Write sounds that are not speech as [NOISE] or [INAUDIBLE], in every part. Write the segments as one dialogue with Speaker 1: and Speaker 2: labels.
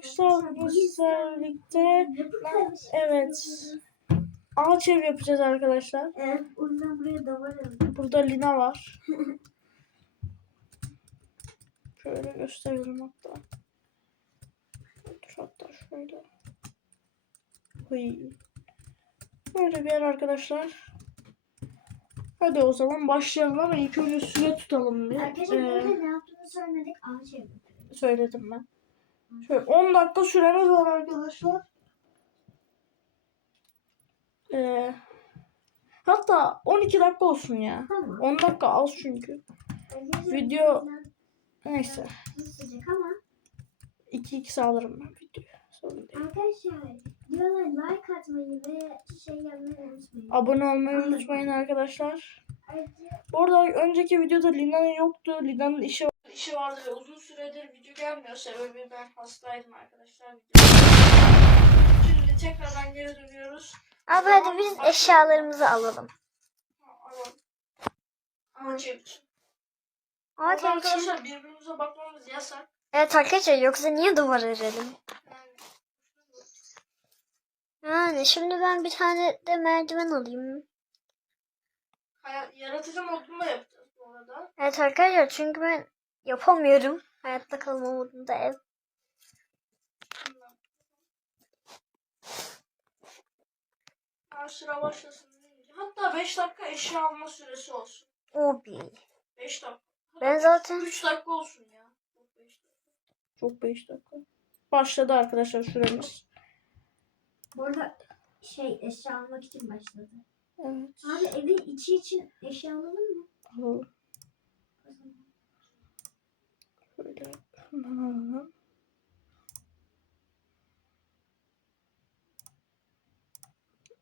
Speaker 1: arkadaşlar bu sizlerle birlikte evet ağaç ev yapacağız arkadaşlar.
Speaker 2: Evet.
Speaker 1: Burada Lina var. Şöyle gösterelim hatta. Dur hatta şöyle. Hıy. Böyle bir yer arkadaşlar. Hadi o zaman başlayalım ama ilk önce süre tutalım bir.
Speaker 2: Arkadaşlar
Speaker 1: Ee,
Speaker 2: ne yaptığını söylemedik. Ağaç evi.
Speaker 1: söyledim ben. Şöyle 10 dakika süremiz var arkadaşlar. Ee, hatta 12 dakika olsun ya.
Speaker 2: Tamam.
Speaker 1: 10 dakika az çünkü. Video- Neyse.
Speaker 2: Sıcak ama
Speaker 1: 2x alırım ben videoyu.
Speaker 2: Arkadaşlar like atmayı ve şey yapmayı unutmayın.
Speaker 1: Abone olmayı unutmayın arkadaşlar. Bu arada önceki videoda Lina'nın yoktu. Lina'nın işi işi vardı ve uzun süredir video gelmiyor. Sebebi ben hastaydım arkadaşlar. Şimdi tekrardan geri dönüyoruz.
Speaker 2: Abi hadi biz eşyalarımızı alalım.
Speaker 1: Alalım. Ama
Speaker 2: ev için.
Speaker 1: arkadaşlar birbirimize bakmamız yasak.
Speaker 2: Evet arkadaşlar yoksa niye duvar örelim?
Speaker 1: Yani
Speaker 2: Yani şimdi ben bir tane de merdiven alayım.
Speaker 1: hayat, yaratıcı modunda yapacağız bu arada.
Speaker 2: Evet arkadaşlar çünkü ben yapamıyorum. Hayatta kalma modunda ev.
Speaker 1: Ha, sıra başlasın. Hatta 5 dakika eşya alma süresi olsun.
Speaker 2: Obi.
Speaker 1: 5 dakika.
Speaker 2: Ben zaten
Speaker 1: 3 dakika olsun ya. Çok 5 dakika. Çok 5 dakika. Başladı arkadaşlar süremiz.
Speaker 2: Bu arada şey eşya almak için başladı.
Speaker 1: Evet.
Speaker 2: Abi evin içi için eşya alalım mı?
Speaker 1: Alalım. Şöyle şundan alalım.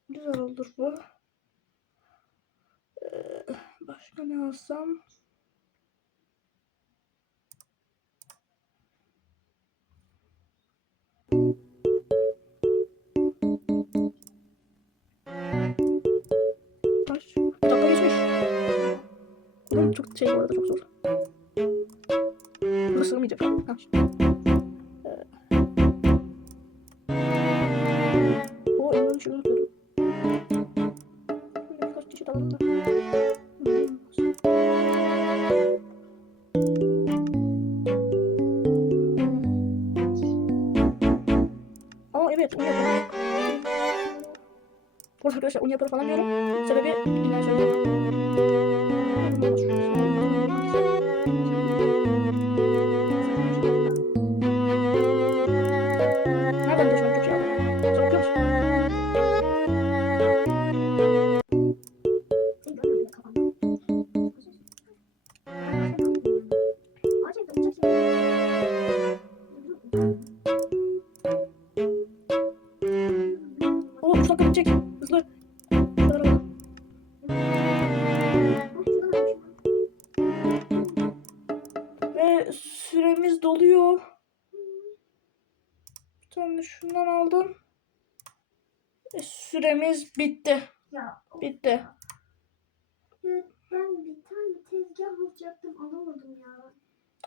Speaker 1: Güzel olur bu. Ee, başka ne alsam? Dakika geçmiş. Oğlum çok şey bu arada çok zor. Burada sığmayacak. Ha. Ee. O elmanın içini unutuyorum. Şöyle birkaç çeşit alalım da. Aa evet un yaparı. Bu arada arkadaşlar un yaparı falan diyorum. Sebebi dinlen söylüyorum. Oo 3 dakika bitecek. Hızlı. Ve süremiz doluyor. Bir tane şundan aldım. Ve süremiz bitti.
Speaker 2: Ya
Speaker 1: Bitti.
Speaker 2: ben bir tane tezgah alacaktım alamadım ya.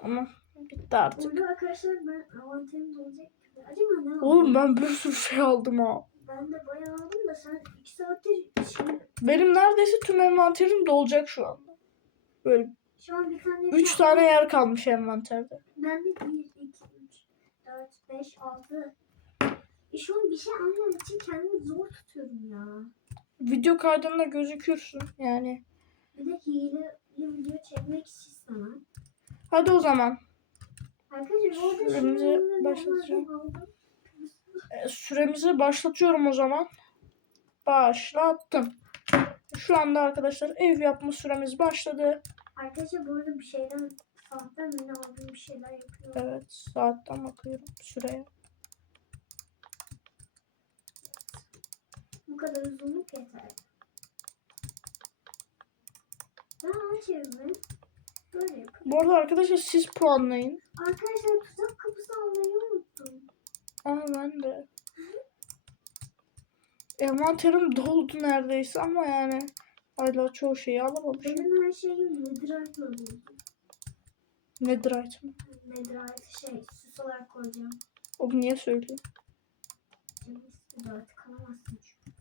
Speaker 1: Ama bitti artık.
Speaker 2: Burada arkadaşlar ben avantajım olacak. Acaba ne?
Speaker 1: Oğlum ben bir sürü şey aldım ha.
Speaker 2: Ben de bayağı aldım da sen 2 saattir şey,
Speaker 1: Benim neredeyse tüm envanterim dolacak şu anda. Böyle
Speaker 2: şu an bir tane
Speaker 1: 3 tane yer kalmış envanterde.
Speaker 2: Ben de 1, 2, 3, 4, 5, 6. E şu an bir şey almam için kendimi zor tutuyorum ya.
Speaker 1: Video kaydında gözükürsün yani.
Speaker 2: Bir de hileli video çekmek istemem.
Speaker 1: Hadi o zaman.
Speaker 2: Arkadaşlar orada şunları
Speaker 1: başlatacağım. E, Süremizi başlatıyorum o zaman. Başlattım. Şu anda arkadaşlar ev yapma süremiz başladı.
Speaker 2: Arkadaşlar bu arada bir şeyden saatten beni aldığım bir şeyler yapıyorum.
Speaker 1: Evet saatten bakıyorum süreye.
Speaker 2: Bu kadar uzunluk yeter. Ben açıyorum. Böyle yapıyorum.
Speaker 1: Bu arada arkadaşlar siz puanlayın.
Speaker 2: Arkadaşlar tuzak kapısı almayı unuttum.
Speaker 1: Ama ben de. Envanterim doldu neredeyse ama yani hala çoğu şeyi alamamışım.
Speaker 2: Benim her şeyim netherite oldu.
Speaker 1: Netherite mi?
Speaker 2: Netherite şey süs olarak koyacağım.
Speaker 1: Onu niye söylüyor?
Speaker 2: Canım istedi artık kalamazsın çünkü.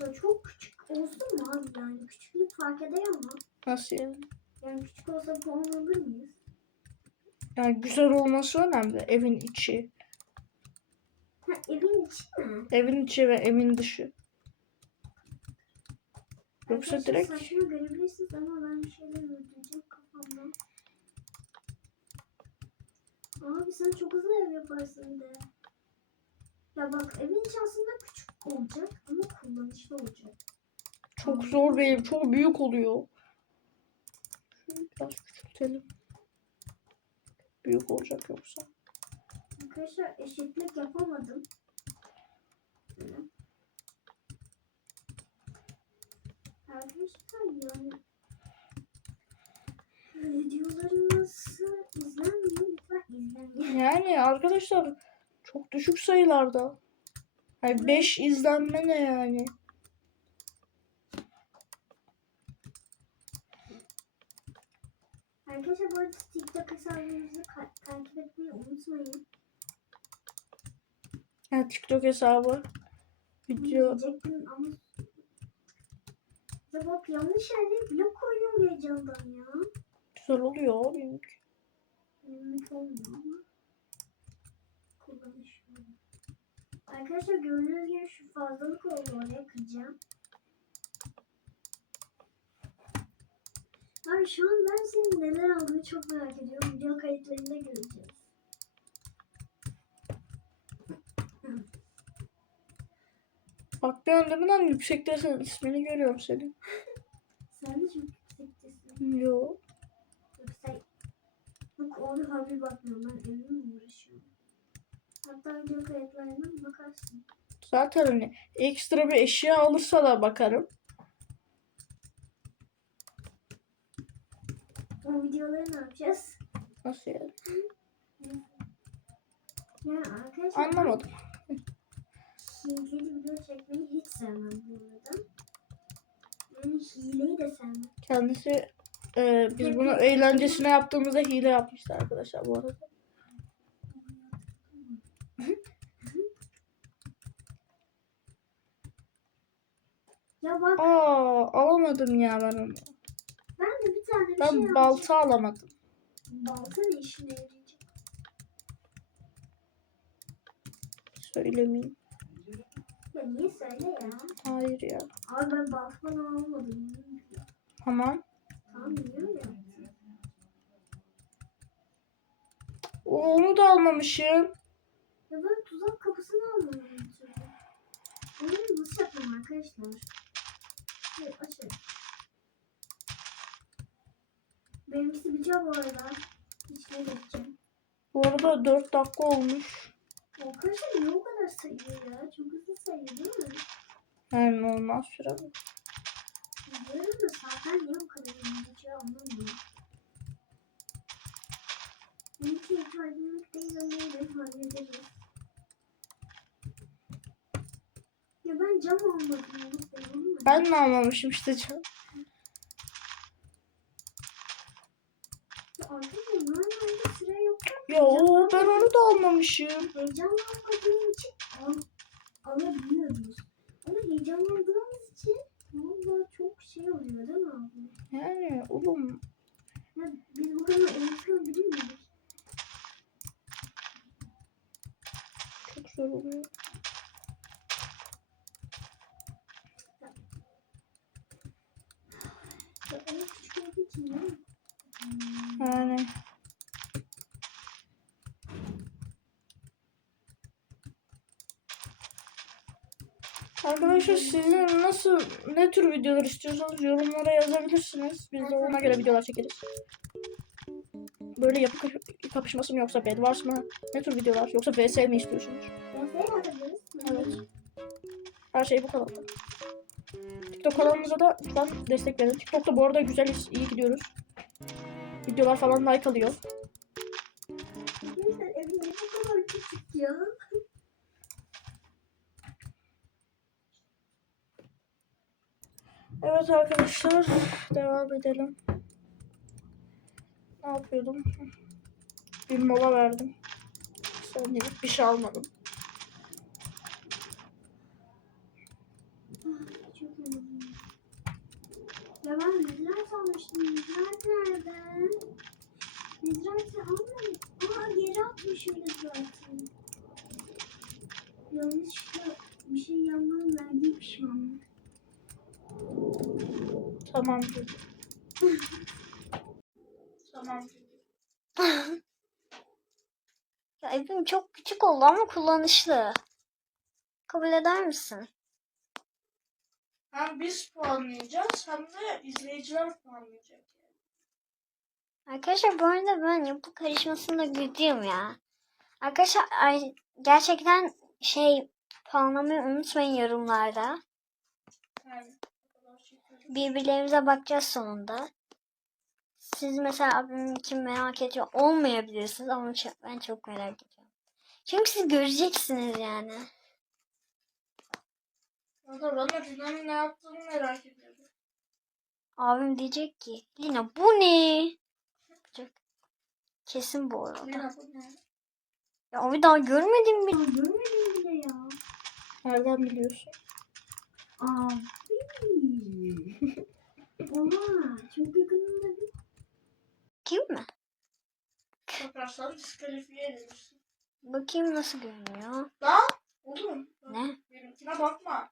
Speaker 2: Ya çok küçük olsun mu abi yani? Küçüklük fark eder ama.
Speaker 1: Nasıl yani?
Speaker 2: Yani küçük olsa puan alır mıyız?
Speaker 1: Yani güzel olması önemli. Evin içi.
Speaker 2: Ha evin içi mi?
Speaker 1: Evin içi ve evin dışı. Yoksa
Speaker 2: Arkadaşlar
Speaker 1: direkt
Speaker 2: Saçma görebilirsiniz ama ben bir şeyler öldüreceğim kafamda. Abi sen çok hızlı ev yaparsın de. Ya bak evin içi aslında küçük olacak ama kullanışlı olacak.
Speaker 1: çok zor bir ev. Çok büyük oluyor. Şunu biraz küçültelim. Büyük olacak yoksa.
Speaker 2: Arkadaşlar eşitlik yapamadım. Hı. Arkadaşlar yani videolarımız izlenmiyor lütfen izlemeyin.
Speaker 1: Yani arkadaşlar çok düşük sayılarda. Hani 5 izlenme ne yani?
Speaker 2: Arkadaşlar bu arada TikTok hesabımızı takip etmeyi unutmayın.
Speaker 1: Yani TikTok hesabı. Video.
Speaker 2: Diyecektim ama ya bak yanlış yerde blok koyuyorum heyecandan ya.
Speaker 1: Güzel oluyor. benimki.
Speaker 2: Mimik olmuyor ama kullanışlı. Arkadaşlar gördüğünüz gibi şu fazlalık oldu oraya kıracağım. Abi şu an ben senin neler aldığını çok merak ediyorum. Video kayıtlarında göreceğiz.
Speaker 1: Bak bir öndeminden yüksektesin. ismini görüyorum senin.
Speaker 2: Sen çok yüksektesin.
Speaker 1: Yo.
Speaker 2: Yoksa yok onu harbi bakmıyorum. Ben evimle uğraşıyorum? Hatta video kayıtlarına bakarsın.
Speaker 1: Zaten hani ekstra bir eşya alırsa da bakarım.
Speaker 2: O videoları ne yapacağız?
Speaker 1: Nasıl yani?
Speaker 2: Ya arkadaşlar
Speaker 1: Anlamadım.
Speaker 2: Hileli video çekmeyi hiç sevmem bu arada. Yani hileyi de sevmem.
Speaker 1: Kendisi e, biz bunu eğlencesine yaptığımızda hile yapmıştı arkadaşlar bu arada.
Speaker 2: Ya bak
Speaker 1: Aa alamadım ya ben onu.
Speaker 2: ben de bir tane bir şey
Speaker 1: Ben
Speaker 2: alacağım.
Speaker 1: balta alamadım.
Speaker 2: Balta ne işine yarayacak?
Speaker 1: Söylemeyeyim.
Speaker 2: Niye söyle ya?
Speaker 1: Hayır ya.
Speaker 2: Abi ben balta falan almadım.
Speaker 1: Tamam.
Speaker 2: Tamam biliyorum ya.
Speaker 1: Onu da almamışım.
Speaker 2: Ya ben tuzak kapısını almadım bir. Onları nasıl yapayım arkadaşlar? Evet açın. Benimkisi bitiyor bu arada. İçine geçeceğim.
Speaker 1: Bu arada 4 dakika olmuş.
Speaker 2: Arkadaşlar niye o kadar sayıyor ya? Çok hızlı sayıyor değil mi?
Speaker 1: Yani normal süre bu.
Speaker 2: Biliyorum da zaten niye o kadar hızlı geçiyor anlamıyorum. Benimki aydınlık değil ama yine hallederiz. Ya ben cam almadım.
Speaker 1: Ben de almamışım işte can.
Speaker 2: Ya Arkadaşlar normalde sıra yok.
Speaker 1: Ya o, almamışım.
Speaker 2: Heyecanlandığım için al, alabiliyoruz. Ama heyecanlandığımız için valla çok şey oluyor değil mi abi?
Speaker 1: Yani oğlum
Speaker 2: Ya biz bu kadar unutabilir miyiz?
Speaker 1: çok zor oluyor.
Speaker 2: Değil?
Speaker 1: Yani. Arkadaşlar sizin nasıl ne tür videolar istiyorsanız yorumlara yazabilirsiniz. Biz de ona göre videolar çekeriz. Böyle yapı kapı- kapışması mı yoksa Bed Wars mı? Ne tür videolar? Yoksa VS mi istiyorsunuz? Evet. Her şey bu kanalda. TikTok kanalımıza da lütfen destek verin. TikTok'ta bu arada güzeliz, iyi gidiyoruz. Videolar falan like alıyor. Evet arkadaşlar devam edelim. Ne yapıyordum? Bir mola verdim. Saniyelik bir şey almadım.
Speaker 2: Ya ben mezrat almıştım. Nerede? Mezrat'ı almadım. Aa geri atmışım mezrat'ı. Yanlışlıkla bir şey yandan verdiği pişmanlık.
Speaker 1: Tamam tamam. [LAUGHS]
Speaker 3: Ya evim çok küçük oldu ama kullanışlı. Kabul eder misin?
Speaker 1: Hem biz puanlayacağız hem de izleyiciler puanlayacak.
Speaker 3: Arkadaşlar bu arada ben yapı karışmasında güldüğüm ya. Arkadaşlar ay- gerçekten şey puanlamayı unutmayın yorumlarda.
Speaker 1: Yani o kadar şey çocuk.
Speaker 3: Birbirlerimize bakacağız sonunda. Siz mesela abimin kim merak ediyor olmayabilirsiniz ama çok- ben çok merak ediyorum. Çünkü siz göreceksiniz yani.
Speaker 1: Valla bana Lina'nın ne yaptığını merak ediyorum.
Speaker 3: Abim diyecek ki Lina bu ne? Yapacak. Kesin bu arada.
Speaker 1: Lina bu ne?
Speaker 3: Ya abi daha görmedim?
Speaker 2: Aa görmedim bile ya.
Speaker 1: Nereden biliyorsun?
Speaker 2: Aa. Oha çok yakınında bir
Speaker 3: Kim mi?
Speaker 1: Bakarsan diskalifiye edilirsin.
Speaker 3: Bakayım nasıl görünüyor.
Speaker 1: Lan oğlum.
Speaker 3: Ne?
Speaker 1: Benimkine bakma.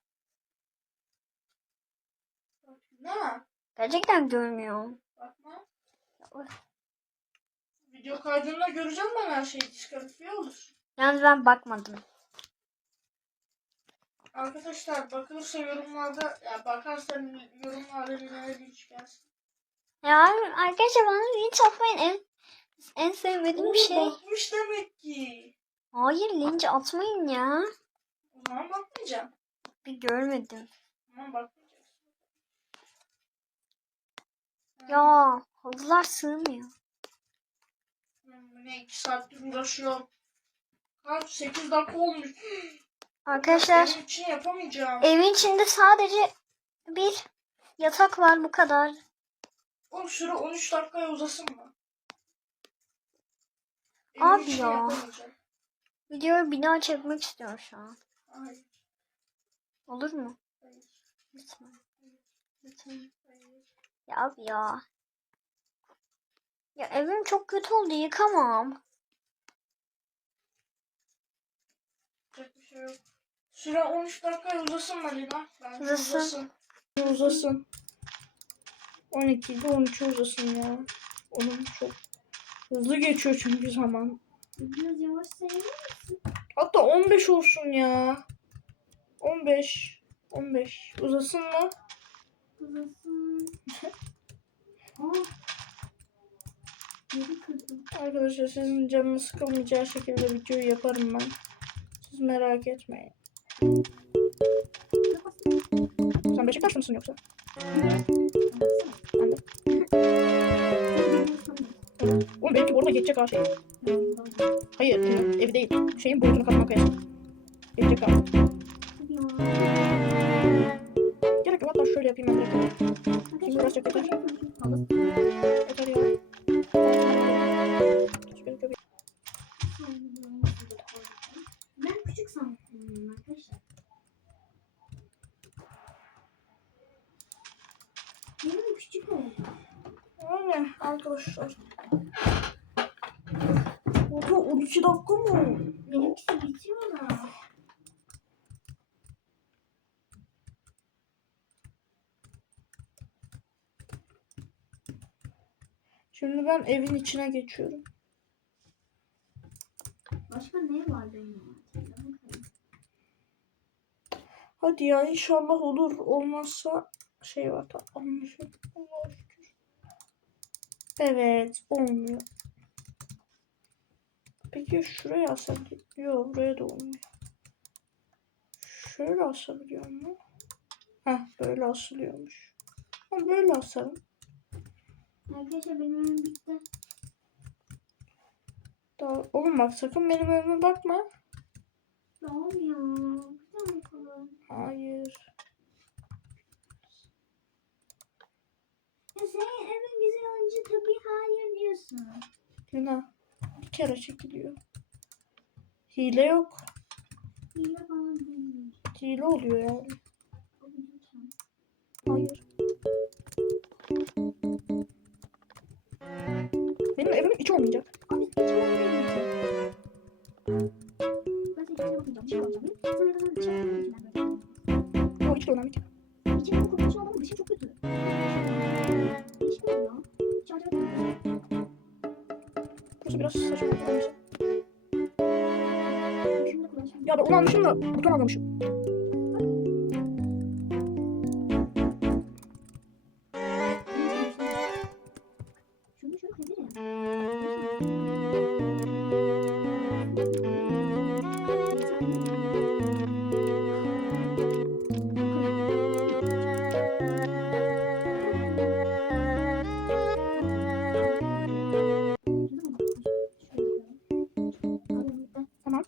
Speaker 1: Bak, Ne?
Speaker 3: Gerçekten görmüyor.
Speaker 1: Bakma. Video kaydında göreceğim ben her şeyi diskalifiye olur.
Speaker 3: Yalnız ben bakmadım.
Speaker 1: Arkadaşlar bakılırsa yorumlarda ya bakarsan yorumlarda Lina'ya linç gelsin.
Speaker 3: Ya arkadaşlar bana linç atmayın. En, en sevmediğim bir
Speaker 1: Oo,
Speaker 3: şey.
Speaker 1: Bakmış demek ki.
Speaker 3: Hayır linç atmayın ya.
Speaker 1: O zaman bakmayacağım.
Speaker 3: Bir görmedim.
Speaker 1: Tamam bakmayacağız.
Speaker 3: Ya halılar sığmıyor.
Speaker 1: Ne iki saattir uğraşıyorum. Kaç? 8 dakika olmuş.
Speaker 3: Arkadaşlar
Speaker 1: Benim için yapamayacağım.
Speaker 3: evin içinde sadece bir yatak var bu kadar.
Speaker 1: Oğlum süre 13 dakikaya uzasın mı?
Speaker 3: Abi
Speaker 1: için
Speaker 3: ya.
Speaker 1: yapamayacağım.
Speaker 3: Videoyu bina çekmek istiyorum şu an.
Speaker 1: Hayır.
Speaker 3: Olur mu?
Speaker 1: Hayır.
Speaker 3: Lütfen. Lütfen.
Speaker 1: Hayır.
Speaker 3: Ya abi ya. Ya evim çok kötü oldu yıkamam.
Speaker 1: Yapacak bir şey yok. Süre 13 dakikaya uzasın mı Lina? Bence
Speaker 3: Uzasın.
Speaker 1: uzasın. Uzasın. 12 ile 13 uzasın ya. Onun çok hızlı geçiyor çünkü zaman.
Speaker 2: biraz yavaş sayılır.
Speaker 1: Hatta 15 olsun ya. 15. 15. Uzasın mı?
Speaker 2: Uzasın. [LAUGHS] Aa. Kırdım.
Speaker 1: Arkadaşlar sizin canınız sıkılmayacağı şekilde videoyu yaparım ben. Siz merak etmeyin. Sen Beşiktaşlı mısın yoksa? Ben de. Oğlum benimki bu arada geçecek ha şey. Hayır, ev değil. Şeyin boyutunu katman kayasın. Geçecek ha. Gerek yok hatta şöyle yapayım ben direkt. Şimdi çok yeter. Yeter ya. Hiç gerek yok.
Speaker 2: Ben küçük sandım arkadaşlar. Benim küçük oldu.
Speaker 1: Öyle arkadaşlar. Oha 12 dakika mı?
Speaker 2: Benimkisi bitiyor da.
Speaker 1: Şimdi ben evin içine geçiyorum.
Speaker 2: Başka ne var benim?
Speaker 1: Hadi ya inşallah olur. Olmazsa şey var. Tamam. Allah'a şükür. Evet olmuyor. Peki şuraya alsam? Yok buraya da olmuyor. Şöyle asabiliyor mu? Heh böyle asılıyormuş. Ama böyle asalım.
Speaker 2: Arkadaşlar benim önüm bitti.
Speaker 1: Daha... Oğlum bak sakın benim önüme bakma.
Speaker 2: Güzel bakalım.
Speaker 1: Hayır.
Speaker 2: Senin evin güzel olunca tabii hayır diyorsun.
Speaker 1: Lina bir kere çekiliyor. Hile yok.
Speaker 2: Hile falan değil.
Speaker 1: Hile oluyor yani. Hayır. Benim evimin içi olmayacak.
Speaker 2: Abi hiç olmayacak. Ben seni bakmayacağım. Dışarı alacağım. Sen ne zaman dışarı alacağım?
Speaker 1: O hiç de almışım da buton almamışım.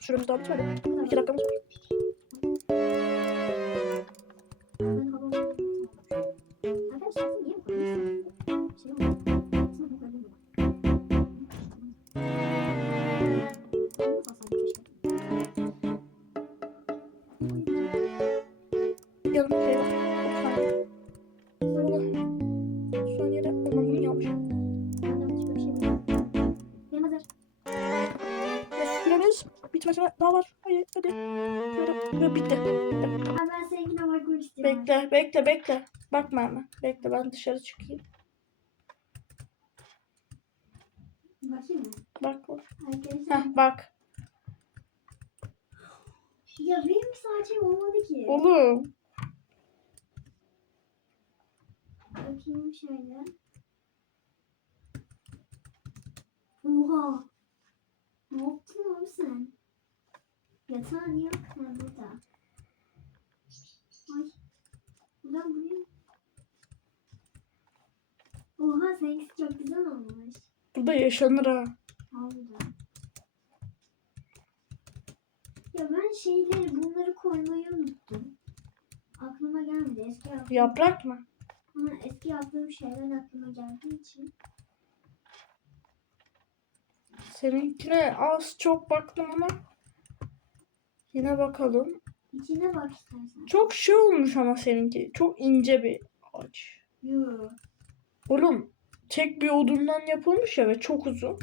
Speaker 2: Şunu şöyle kazır ya.
Speaker 1: Tamam süremiz daha Ve bitti.
Speaker 2: Ben seninkine bakmak istiyorum.
Speaker 1: Bekle bekle bekle. Bakma hemen. Bekle ben dışarı çıkayım.
Speaker 2: Bakayım mı?
Speaker 1: Bak bak.
Speaker 2: Arkadaşlar.
Speaker 1: Heh bak.
Speaker 2: Ya benim saçım olmadı ki.
Speaker 1: Oğlum.
Speaker 2: Bakayım şöyle. Oha. Ne yaptın oğlum sen? Yatağın yok. Ha burada. Ay. Buradan buraya. Oha seninkisi çok güzel olmuş.
Speaker 1: Burada yaşanır ha.
Speaker 2: Harbiden. Ya ben şeyleri bunları koymayı unuttum. Aklıma gelmedi. Eski yaptığım,
Speaker 1: Yaprak mı?
Speaker 2: Ha, eski yaptığım şeyler aklıma geldiği için.
Speaker 1: Seninkine az çok baktım ama yine bakalım.
Speaker 2: İçine bak istersen.
Speaker 1: Çok şey olmuş ama seninki. Çok ince bir ağaç.
Speaker 2: Yoo.
Speaker 1: Oğlum tek bir odundan yapılmış ya ve çok uzun.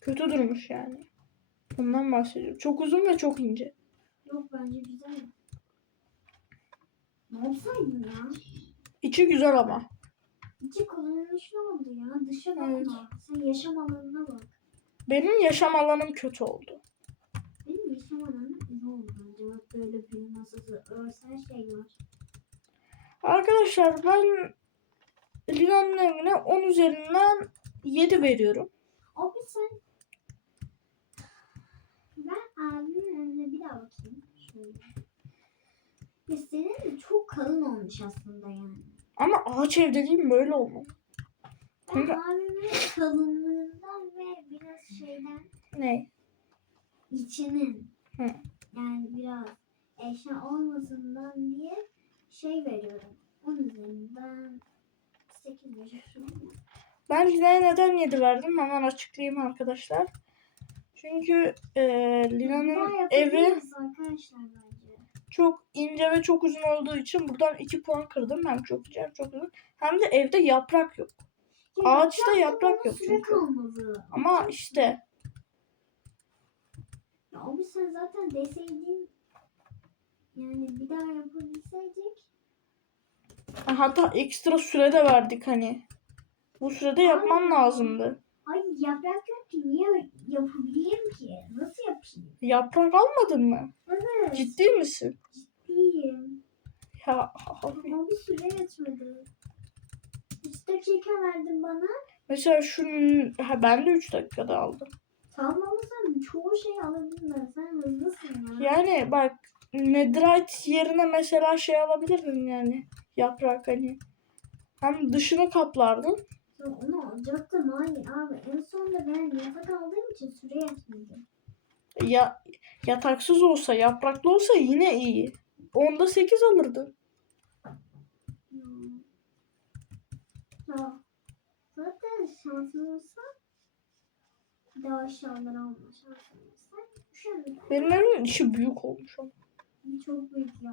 Speaker 1: Kötü durmuş yani. Ondan bahsediyorum. Çok uzun ve çok ince.
Speaker 2: Yok bence güzel. Ne yapsaydın ya?
Speaker 1: İçi güzel ama.
Speaker 2: İçi kullanılmışlı oldu ya. Dışa bakma.
Speaker 1: Evet.
Speaker 2: Sen yaşam alanına bak.
Speaker 1: Benim yaşam alanım kötü oldu.
Speaker 2: Benim yaşam alanım iyi oldu bence. Bak böyle bir masası, örsel şey var.
Speaker 1: Arkadaşlar ben Lina'nın evine 10 üzerinden 7 veriyorum.
Speaker 2: Abi sen... Ben abimin önüne bir daha bakayım. Şöyle. Ya senin de çok kalın olmuş aslında yani.
Speaker 1: Ama ağaç ev dediğim böyle olmalı.
Speaker 2: Ben
Speaker 1: Çünkü-
Speaker 2: abimin kalınlığından ve biraz şeyden
Speaker 1: Ne?
Speaker 2: İçinin yani biraz eşya olmasından diye şey veriyorum. Onun üzerinden 8 veriyorum.
Speaker 1: Ben Lina'ya neden 7 verdim hemen açıklayayım arkadaşlar. Çünkü e, Lina'nın evi çok ince ve çok uzun olduğu için buradan 2 puan kırdım. Hem çok ince hem çok uzun. Hem de evde yaprak yok.
Speaker 2: Ya
Speaker 1: Ağaçta yaprak
Speaker 2: bana
Speaker 1: yok çünkü.
Speaker 2: kalmadı.
Speaker 1: Ama işte
Speaker 2: abi sen zaten deseydin yani bir daha yapabilseydik.
Speaker 1: hatta ekstra süre de verdik hani. Bu sürede yapman lazımdı.
Speaker 2: Ay yaprak yok ki niye yapabileyim ki? Nasıl yapayım?
Speaker 1: Yaprak almadın mı?
Speaker 2: Evet.
Speaker 1: Ciddi misin?
Speaker 2: Ciddiyim.
Speaker 1: Ya abi.
Speaker 2: Ama bir süre yetmedi. 3 dakika verdin bana.
Speaker 1: Mesela şunun ha, ben de 3 dakikada aldım.
Speaker 2: Sen çoğu şey alabildin. Sen hızlısın ya.
Speaker 1: Yani bak Netherite yerine mesela şey alabilirdin yani. Yaprak hani. Hem dışını kaplardın.
Speaker 2: Ya onu alacaktım hayır abi. En sonunda ben yatak aldığım için süre yetmedi.
Speaker 1: Ya yataksız olsa, yapraklı olsa yine iyi. Onda 8 alırdın.
Speaker 2: Ya. Ya. Zaten şansın olsa bir daha aşağılara alma
Speaker 1: Benim evimin içi büyük olmuş ama.
Speaker 2: Çok büyük ya.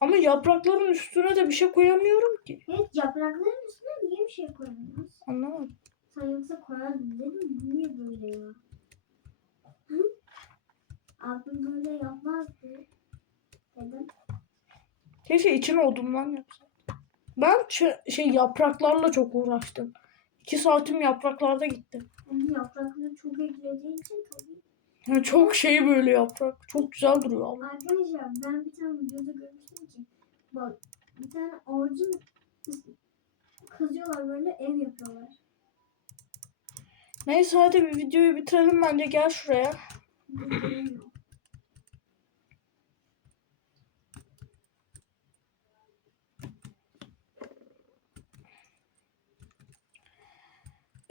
Speaker 1: Ama yaprakların üstüne de bir şey koyamıyorum ki.
Speaker 2: Evet yaprakların üstüne niye bir şey koyamıyoruz?
Speaker 1: Anlamadım.
Speaker 2: Sen yoksa koyardın dedim. Niye böyle ya? Hı? Abim böyle yapmazdı. Dedim.
Speaker 1: Keşke içine odundan yapsam. Ben şey yapraklarla çok uğraştım. İki saatim yapraklarda gitti.
Speaker 2: Yaprakları çok eklediği için tabii.
Speaker 1: Yani çok şey böyle yaprak. Çok güzel duruyor ama.
Speaker 2: Arkadaşlar ben bir tane videoda görmüştüm ki bak bir tane ağacın kazıyorlar böyle ev yapıyorlar.
Speaker 1: Neyse hadi bir videoyu bitirelim bence. Gel şuraya.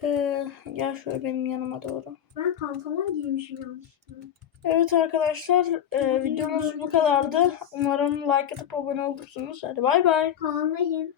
Speaker 1: Ee, gel şöyle benim yanıma doğru.
Speaker 2: ben pantolon giymişim yanlışlıkla.
Speaker 1: Evet arkadaşlar e, videomuz bu kadardı. Umarım like atıp abone olursunuz. Hadi bay bay.
Speaker 2: Kanalına yeni